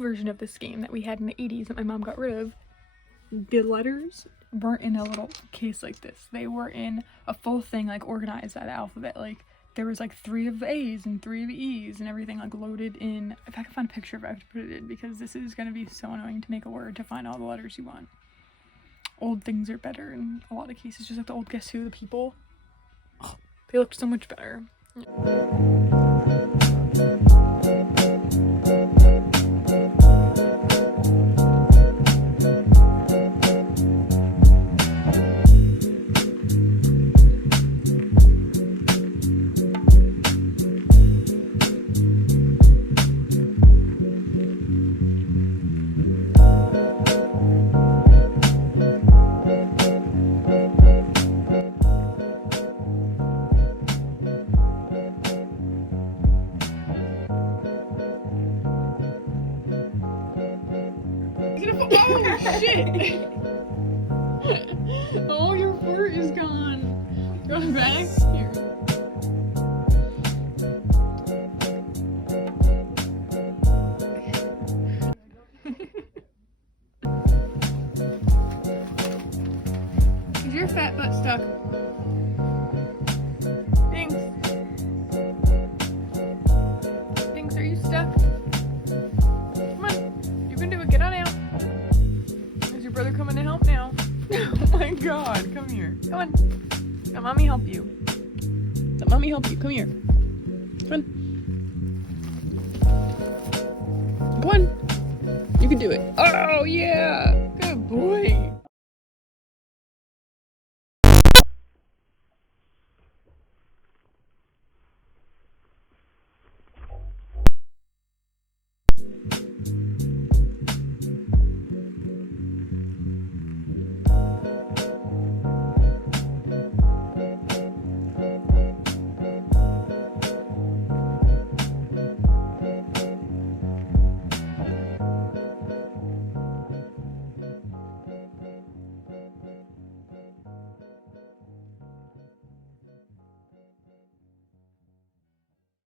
version of this game that we had in the 80s that my mom got rid of, the letters weren't in a little case like this. They were in a full thing, like organized by the alphabet. Like there was like 3 of the A's and 3 of the E's and everything like loaded in. If I can find a picture of it, I have to put it in because this is going to be so annoying to make a word to find all the letters you want. Old things are better in a lot of cases, just like the old Guess Who, the people. Oh, they looked so much better. Oh shit! Oh, your fur is gone. Go back here. Is your fat butt stuck? Thanks. Thanks, are you stuck? Come on, you can do it. Get on out. Is your brother coming to help now? Oh my god, come here. Come on. Let mommy help you. Let mommy help you. Come here. Come on. Come on. You can do it. Oh, yeah.